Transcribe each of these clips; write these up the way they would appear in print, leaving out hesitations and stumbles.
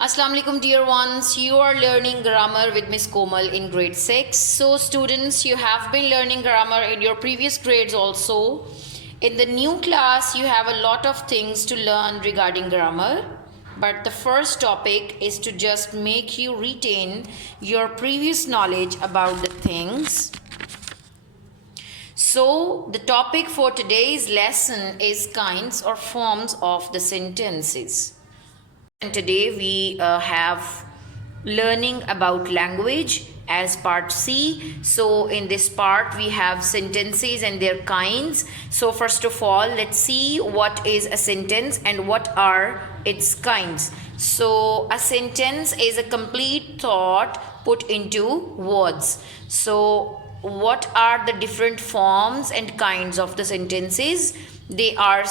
Assalamu alaikum dear ones, you are learning grammar with Miss Komal in grade 6. So students, you have been learning grammar in your previous grades also. In the new class, you have a lot of things to learn regarding grammar. But the first topic is to just make you retain your previous knowledge about the things. So the topic for today's lesson is kinds or forms of the sentences. And today we have learning about language as part C. So in this part we have sentences and their kinds. So first of all, let's see what is a sentence and what are its kinds. So a sentence is a complete thought put into words. So what are the different forms and kinds of the sentences? They are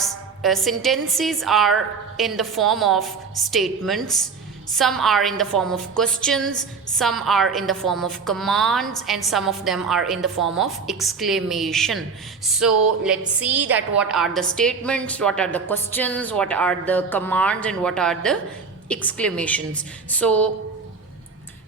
sentences are in the form of statements, some are in the form of questions, some are in the form of commands, and some of them are in the form of exclamation. So let's see that what are the statements, what are the questions, what are the commands, and what are the exclamations. So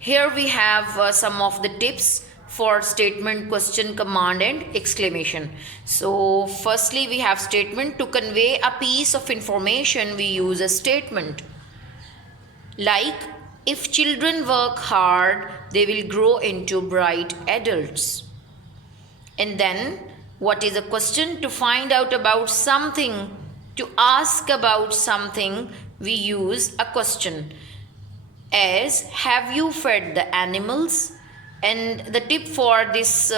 here we have some of the tips for statement, question, command, and exclamation. So firstly we have statement. To convey a piece of information we use a statement. Like, if children work hard, they will grow into bright adults. And then what is a question? To find out about something, to ask about something, we use a question. As, have you fed the animals? And the tip for this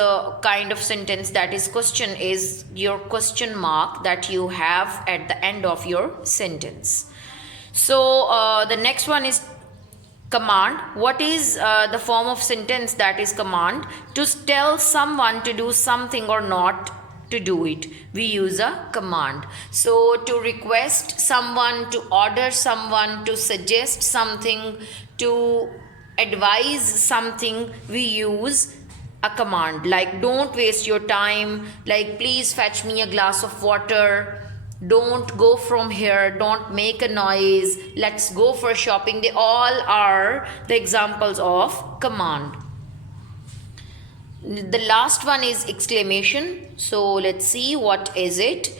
kind of sentence, that is question, is your question mark that you have at the end of your sentence. So the next one is command. What is the form of sentence that is command? To tell someone to do something or not to do it, we use a command. So to request someone, to order someone, to suggest something, to advise something, we use a command. Like, don't waste your time, like, please fetch me a glass of water, don't go from here, don't make a noise, let's go for shopping. They all are the examples of command. The last one is exclamation. So let's see what is it.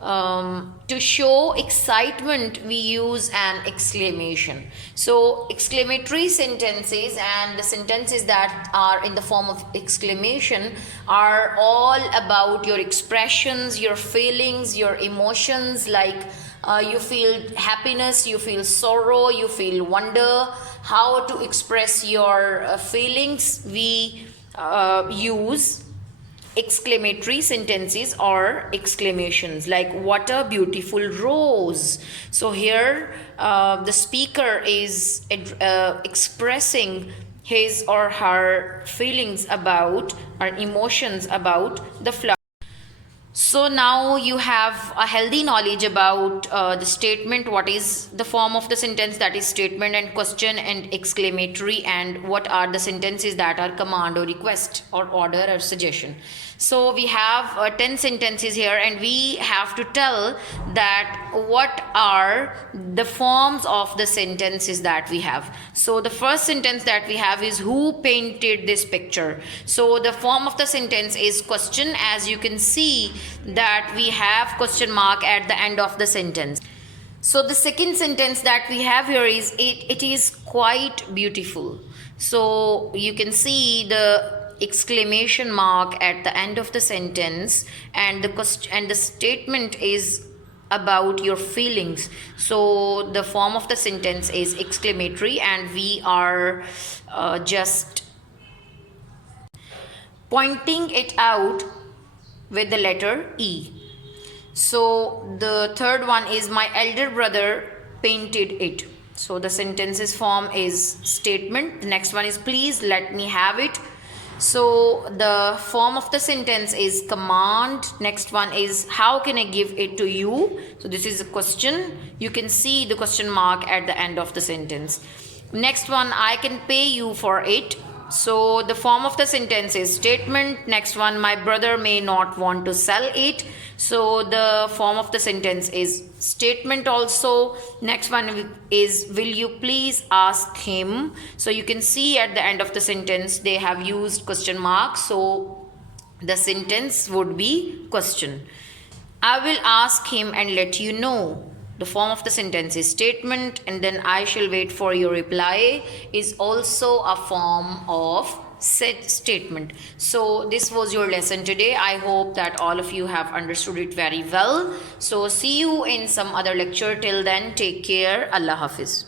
To show excitement, we use an exclamation. So exclamatory sentences and the sentences that are in the form of exclamation are all about your expressions, your feelings, your emotions. Like you feel happiness, you feel sorrow, you feel wonder. How to express your feelings, we use exclamatory sentences or exclamations. Like, what a beautiful rose. So here the speaker is expressing his or her feelings about or emotions about the flower. So now you have a healthy knowledge about the statement, what is the form of the sentence, that is statement and question and exclamatory, and what are the sentences that are command or request or order or suggestion. So we have 10 sentences here, and we have to tell that what are the forms of the sentences that we have. So the first sentence that we have is, who painted this picture? So the form of the sentence is question. As you can see that we have question mark at the end of the sentence. So the second sentence that we have here is, it is quite beautiful. So you can see the exclamation mark at the end of the sentence, and the statement is about your feelings. So the form of the sentence is exclamatory, and we are just pointing it out with the letter E. So the third one is, my elder brother painted it. So the sentence's form is statement. The next one is, please let me have it. So the form of the sentence is command. Next one is, how can I give it to you? So this is a question. You can see the question mark at the end of the sentence. Next one, I can pay you for it. So the form of the sentence is statement. Next one, my brother may not want to sell it. So the form of the sentence is statement also. Next one is, will you please ask him? So you can see at the end of the sentence they have used question mark. So the sentence would be question. I will ask him and let you know. The form of the sentence is statement, and then I shall wait for your reply is also a form of said statement. So this was your lesson today. I hope that all of you have understood it very well. So see you in some other lecture. Till then, take care. Allah Hafiz.